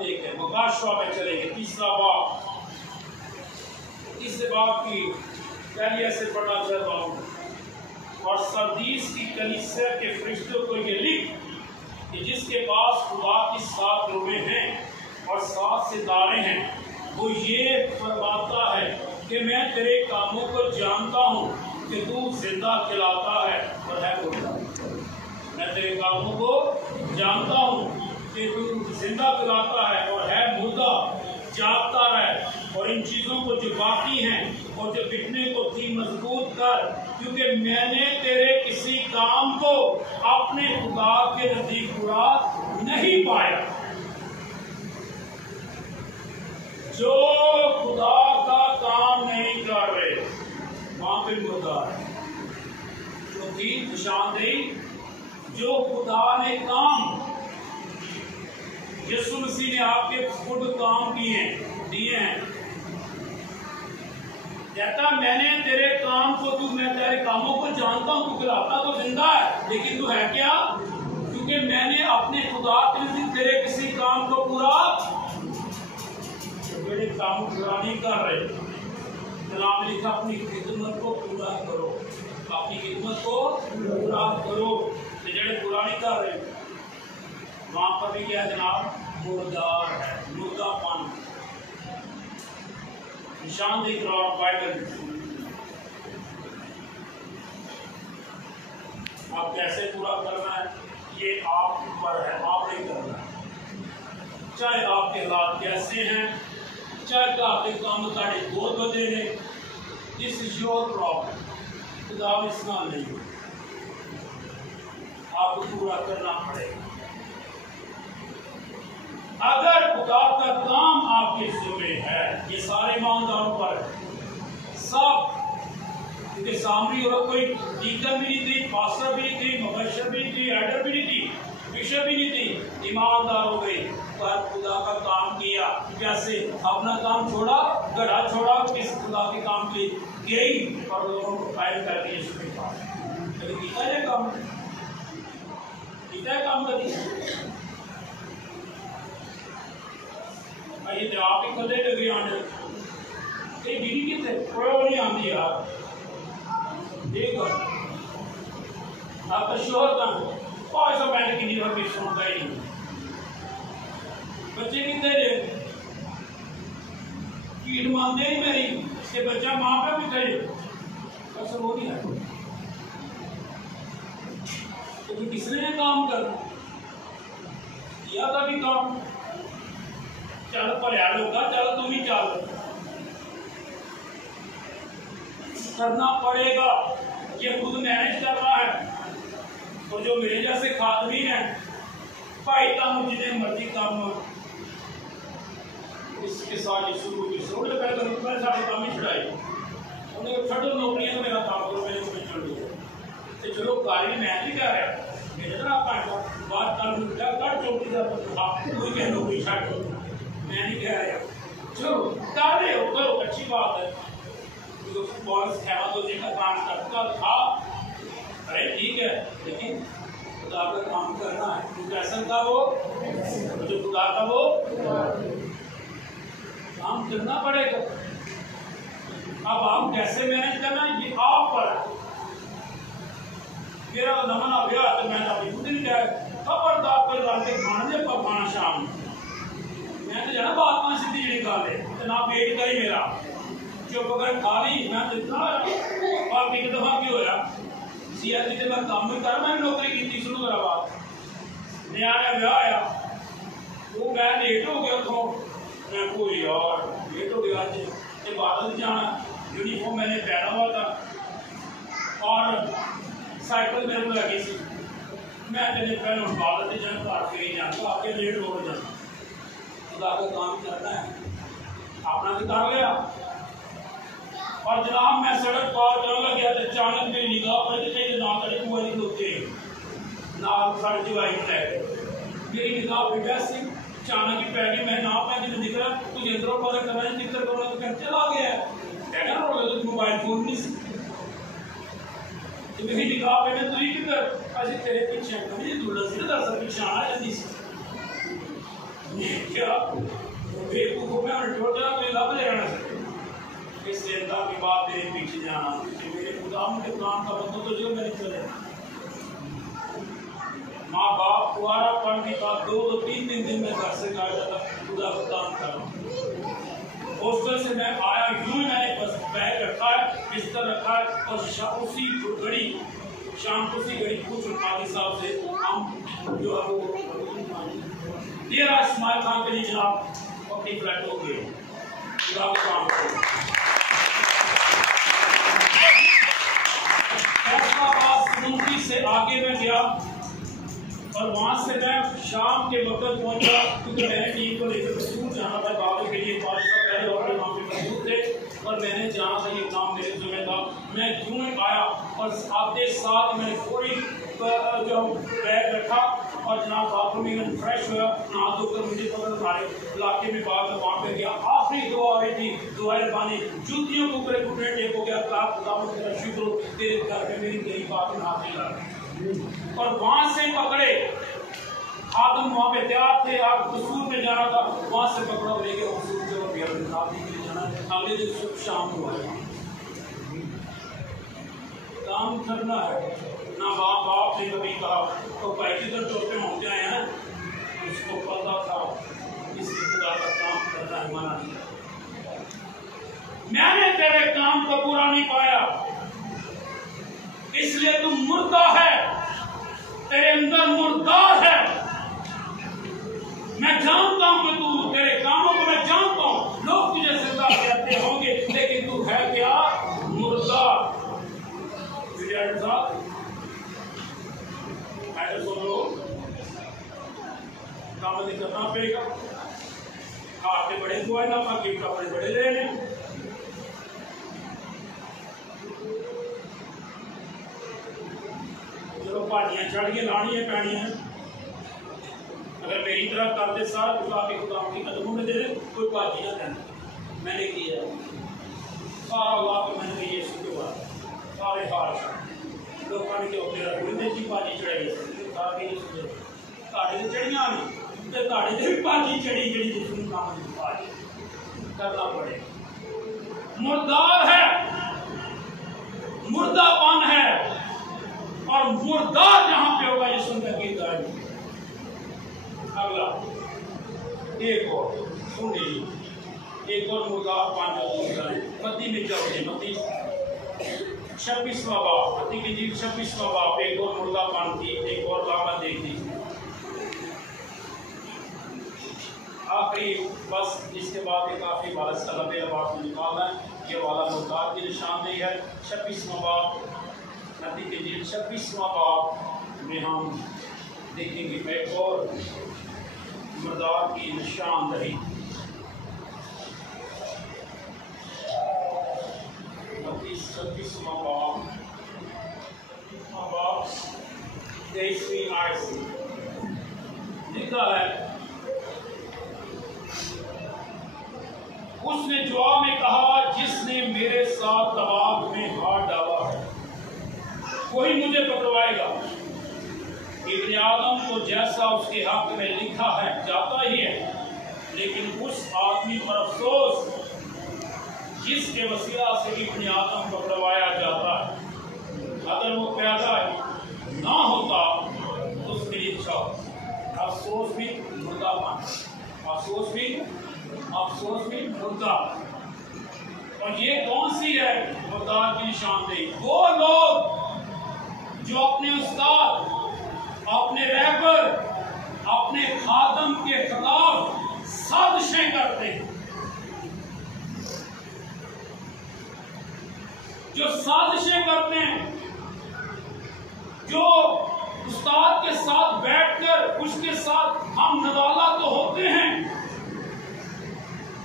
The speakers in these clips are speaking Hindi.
देखें, मुकाशवा में चलेंगे, तीसरा बाब। तीसरे बाब की पहली ऐसे पढ़ना चाहता हूँ। और सरदीस की कलीसिया के फरिश्तों को ये लिख कि जिसके पास खुदा की 7 रुपये हैं और 7 सितारे हैं, वो ये फरमाता है कि मैं तेरे कामों को जानता हूँ कि तू जिंदा खिलाता है और है मुर्दा। मैं तेरे कामों को जानता हूँ कि तू जिंदा खिलाता है और है मुर्दा। जागता रहे और इन चीज़ों को जो बाकी हैं और जो बिकने को थी मजबूत कर, क्योंकि मैंने तेरे किसी काम को अपने खुदा के नजदीक पूरा नहीं पाया। जो खुदा का काम नहीं कर रहे वहां पे मुर्दा है। क्योंकि निशानदेही जो खुदा ने काम, यीशु मसीह ने आपके खुद काम दिए हैं। कहता मैंने तेरे काम को, मैं तेरे कामों को जानता हूं, तू खिलाता तो जिंदा है लेकिन तू है क्या? क्योंकि मैंने अपने खुदा के लिए तेरे किसी काम को पूरा, मेरे काम पूरा नहीं कर रहे। कलाम लिखा अपनी खिदमत को पूरा करो, अपनी खिदमत को पूरा करो। जेड़े पूरा नहीं कर रहे वहां पर भी क्या जनाब? मुर्दार है, मुर्दापन। निशानदेही करो बाइबल। आप कैसे पूरा करना है ये आप पर है, आप नहीं करना है। चाहे आपके हालात कैसे हैं, चाहे आपके काम ताड़े बहुत बदे ने, दिस इज योर प्रॉब्लम। खुदा इसका नहीं, आपको पूरा करना पड़ेगा। अगर खुदा का काम आपके जिम्मे है, ये सारे ईमानदारों पर है सब, क्योंकि सामरी और कोई टीचर भी नहीं थी, पास्टर भी नहीं थी, मुबशर भी नहीं थी, एडर भी नहीं थी, बिशप भी नहीं थी, ईमानदार हो गए पर खुदा का काम किया। कैसे? अपना काम छोड़ा, गड़ा छोड़ा, किस खुदा के काम के गई और लोगों को फायर कर दिए उसके पास। किया है काम, किया है काम कर दिया। ये तो आप ही कदे लगे आने ये बीड़ी कितने कोई नहीं आती यार। देखो आपका शोहर का और सब मैंने की नहीं भी सुनता ही नहीं। बच्चे कितने थे कीट मानते ही मेरी कि बच्चा माँ पे भी करे, ऐसा वो नहीं है। तो किसने काम करना किया था भी काम? चल भरिया होगा, चल तू भी चल, करना पड़ेगा। ये खुद मैनेज करना है। तो जो मेरे जैसे खादमी है भाई तुम जिन्हें मर्जी काम इसके साथ यीशु को साढ़े काम ही छड़ाई उन्हें छो नौकरियां तो मेरा काम करो, मेरे को छोड़ दो। चलो कार्य मैं नहीं कर रहा, मेरे ना बात कर चौकी कोई कह नौकरी छड़ दो, मैं नहीं कह रहा। चलो कर रहे हो, करो, अच्छी बात है। तो जिनका काम करता था, अरे ठीक है, लेकिन खुदा का काम करना है। तो कैसा था वो जो खुदा का वो काम करना पड़ेगा। अब आप कैसे मैनेज करना ये आप पर। मेरा नमन आ गया तो मैंने अभी खुद नहीं किया, खबरदार कर रात खाने पर खाना शाम मैं तो जाना बात में सीधी जी गल है ना पेट का ही मेरा चुप कर खा ली मैं इतना और एक दफा की होया सीआरसी से मैं काम भी कर मैं नौकरी की शुरू करा बात न्याया ब्याह आया वो मैं लेट हो गया उठो मैं कोई यार लेट हो गया आज बादल जाना यूनिफॉर्म मैंने पहना हुआ था और साइकिल मेरे को लगी सी मैं कहने पहले बादल से जाना घर के जाना आके लेट हो जाना खुदा का काम करना है अपना तो कर लिया और जनाब मैं सड़क पार करने लगा तो अचानक मेरी निगाह पड़ी तो ना कड़ी कुआ नहीं होते ना साढ़े दिवाई ले मेरी निगाह बेटा से अचानक ही पै गई मैं ना पै जब दिख रहा कुछ अंदरों पर करना जिक्र करना तो कहते चला गया कहना हो गया तो मोबाइल फोन नहीं तो मेरी निगाह पे मैं तुझी किधर अजी तेरे पीछे कभी दूल्हा से दरअसल पीछे आना जल्दी से क्या बेवकूफ मैं छोड़ देना तो लभ ले रहना सके इस चिंता की बात मेरे पीछे जाना मेरे गुदाम के काम का मतलब तो जो मैंने चले माँ बाप कुआरा पढ़ की बात 2-3 दिन में घर से कहा जाता खुदा का काम करो। हॉस्टल से मैं आया यूं मैंने बस बैग रखा है बिस्तर रखा है और उसी घड़ी शाम को उसी घड़ी पूछ पाली साहब से हम जो है वो इस्माइल खान के लिए जनाब अपनी फ्लैट हो गए खुदा का काम करो। फैसलाबाद से आगे मैं गया और वहां से मैं शाम के वक्त पहुंचा क्योंकि मैंने टीम को लेकर मसूद जाना था बाबू के लिए 5 साल पहले और वहाँ पे मौजूद थे और मैंने जाना था ये काम मेरे जिम्मे था। मैं यूं ही आया और आते साथ मैंने पूरी जो बैग रखा और जनाब बाथरूम में फ्रेश हुआ नहा धोकर मुझे पता हमारे इलाके में बाद में वहाँ पे गया आखिरी दुआ आ रही थी दुआएं पानी जूतियों को ऊपर घुटने टेक हो गया तेरा शुक्र तेरे घर में मेरी गई बात में हाथ नहीं लगा और वहां से पकड़े खादम वहां पे तैयार थे आप कसूर में जाना था वहां से पकड़ा लेके कसूर के और बिहार के लिए जाना अगले दिन शाम को आया काम करना है ना बाप ने कभी कहा तो भाई किधर चौथे होते आए हैं उसको पता था इसकी खुदा का काम करना है माना नहीं मैंने तेरे काम को पूरा नहीं पाया इसलिए तू मुर्दा है तेरे अंदर मुर्दार है। मैं जानता हूं कि तू तेरे कामों को मैं जानता हूं लोग तुझे जिंदा कहते होंगे लेकिन तू है क्या मुर्दा। काम नहीं करना पड़ेगा खाते बड़े दुआ ना बाकी कपड़े बड़े लेने चलो पार्टियां चढ़ के लानी है पैनी है अगर मेरी तरह करते सारा खुदा के खुदा की कदमों में दे दे कोई पार्टी ना देना मैंने किया सारा अल्लाह को मैंने ये के बाद सारे हार लोगों ने क्या होते रहे की पार्टी चढ़ाई सारे चढ़िया नहीं ताड़ी भी पार्टी चढ़ी जी जिसमें काम करना पड़े मुर्दार है मुर्दापन है और मुर्दार जहां पे होगा ये सुनकर की अगला एक और सुन लीजिए एक और मुर्दापन मत्ती में क्या होती मत्ती 26वां बाब मत्ती की 26वां बाब एक और मुर्दापन की एक और लामत देख लीजिए आखिरी बस इसके बाद एक आखिरी वाला सलबे अबाद में निकालना है ये वाला मुर्दार की निशानदेही है 26वां बाब नबी के जी 26वां बाब में हम देखेंगे एक और मुर्दार की निशानदेही 26वां बाब 23वीं आयत से लिखा है उसने जवाब में कहा जिसने मेरे साथ तवाफ में हाथ डाला है वही मुझे पकड़वाएगा। इब्ने आदम को जैसा उसके हक में लिखा है जाता ही है लेकिन उस आदमी पर अफसोस जिसके वसीला से इब्ने आदम पकड़वाया जाता है। अगर वो पैदा ना होता तो उसके लिए अच्छा अफसोस भी मुर्दापन अफसोस भी मुर्दा। और ये कौन सी है मुर्दार की निशानदेही वो लोग जो अपने उस्ताद अपने रहबर अपने खादम के खिलाफ साजिशें करते हैं जो साजिशें करते हैं जो उस्ताद के साथ बैठकर उसके साथ हम नवाला तो होते हैं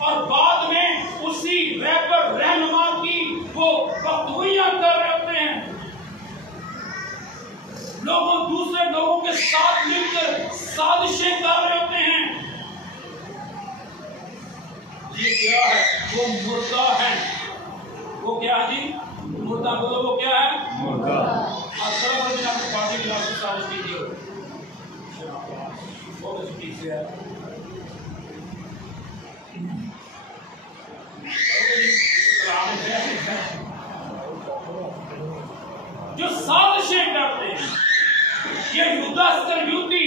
और बाद में उसी रहबर रहनुमा की वो बददुआएं कर रहे होते हैं लोगों दूसरे लोगों के साथ मिलकर साजिशें कर रहे होते हैं। ये क्या है वो मुर्दा है वो क्या है जी मुर्दा बोलो वो क्या है मुर्दा। आपको पार्टी की साजिश कीजिए बहुत अच्छी चीज है जो साजिशें करते हैं, ये युद्धी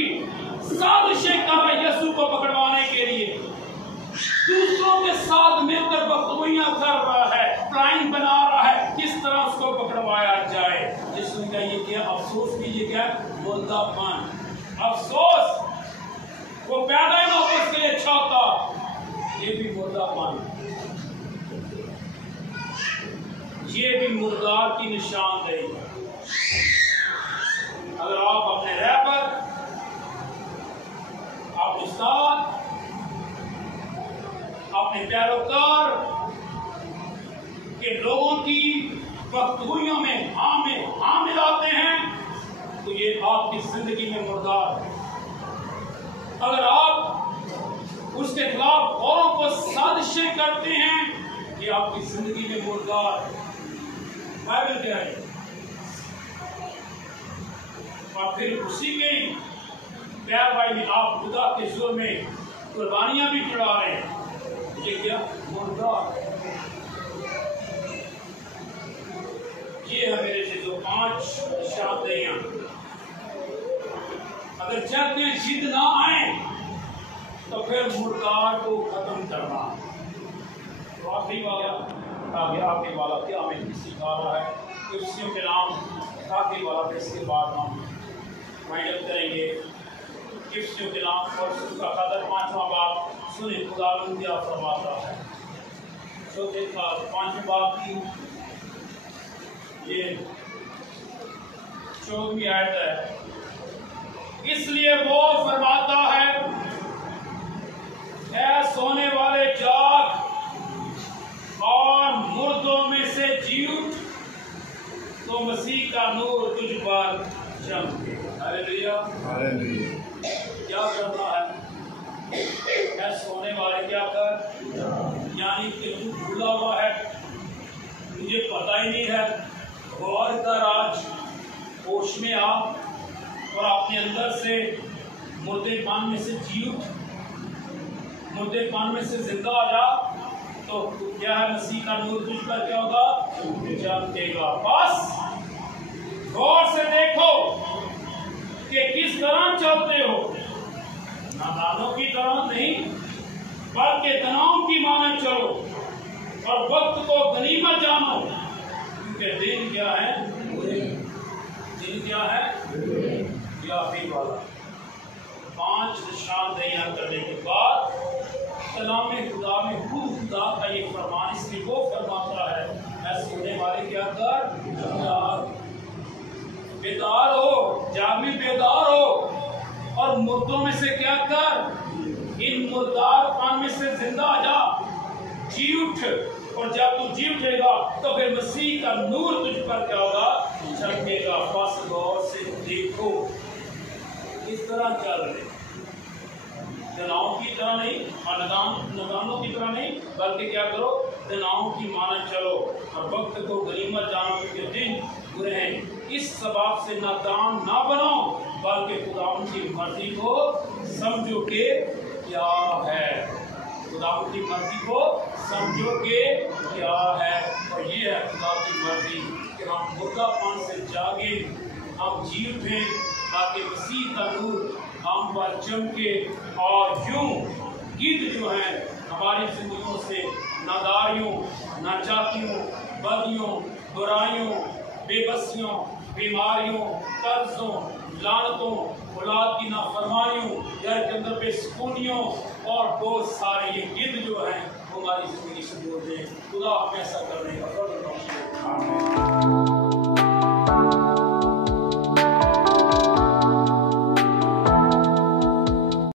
साजिशें कर रहे यीशु को पकड़वाने के लिए, दूसरों के साथ मिलकर बख्तुइयां कर रहा है, प्लान बना रहा है किस तरह उसको पकड़वाया जाए। यीशु का ये क्या अफसोस कीजिए, क्या मुर्दापन, अफसोस। वो पैदा ही ना हो उसके लिए अच्छा होता, ये भी मुर्दापन, ये भी मुर्दार की निशानदेही। अगर आप अपने रैपर, अपने साथ, अपने पैरोकार के लोगों की वक्तुइयों में हाँ मिलाते हैं, तो ये आपकी जिंदगी में मुर्दार है। अगर आप उसके खिलाफ औरों को साजिशें करते हैं, ये आपकी जिंदगी में मुर्दार है। बाइबल क्या है? और फिर उसी के पैरवाई में आप खुदा के जोर में कुर्बानियां भी चढ़ा रहे हैं, ये क्या मुर्दार। ये है मेरे से जो 5 शादियां। अगर चाहते हैं जिद ना आए तो फिर मुर्दार को खत्म करना। तो आखिरी वाला आगे वाला क्या हमें सिखा रहा है, कृषियों के नाम आखिरी वाला। इसके बाद हम वाइंड अप करेंगे कृषियों के नाम और उसका कदर 5वां बाब। सुनिए खुदावंद क्या फरमाता है। चौथे 5वें बाब की ये 14वीं आयत है। इसलिए वो फरमाता है, ऐ सोने वाले जाग और मुर्दों में से जी उठ, तो मसीह का नूर तुझ पर चमके। Hallelujah, hallelujah. क्या करना है? ऐ सोने वाले क्या कर, यानी कि तू भूला हुआ है, तुझे पता ही नहीं है, गौर कर, आज होश में आ और अपने अंदर से मुर्देपन में से जी उठ, मुर्देपन में से जिंदा आ जा, तो क्या है, मसीह का नूर तुझ पर क्या होगा, चमकेगा। बस गौर से देखो कि किस तरह चलते हो, नादानों की तरह नहीं, बल्कि तनाव की माने चलो और वक्त को गनीमत जानो, क्योंकि दिन क्या है, दिन क्या है, याफी वाला। 5 निशानदेहियां करने के बाद कलाम खुदा में खुदा का ये फरमान, इसलिए वो फरमाता है, ऐसे होने वाले क्या कर, बेदार हो, जाग में बेदार हो और मुर्दों में से क्या कर, इन मुर्दार पान में से जिंदा आ जा, जी उठ। और जब तू जी उठेगा तो फिर मसीह का नूर तुझ पर क्या होगा, चमकेगा। बस गौर से देखो इस तरह चल रहे, दनाओं की तरह नहीं और नदानों की तरह नहीं, बल्कि क्या करो, दनाओं की माना चलो और वक्त को गनीमत जानो, क्योंकि दिन बुरे हैं। इस सबब से नादान ना बनो, बल्कि खुदा की मर्जी को समझो के क्या है, खुदा की मर्जी को समझो के क्या है। और ये है खुदा की मर्जी कि हम मुर्दापन से जागे, हम जी उठे, ताकि मसीह का नूर हम पर चमके और यूं गिद्ध जो है हमारी जिंदगियों से नादारियों, नाचाकियों, बदियों, बुराइयों, बेबसियों, बीमारियों, कर्जों, लानतों, औलाद की नाफरमानियों, घर के अंदर बेसुकूनियों और बहुत सारे ये गिद्ध जो हैं हमारी जिंदगी से दूर हैं। खुदा हमें ऐसा करने का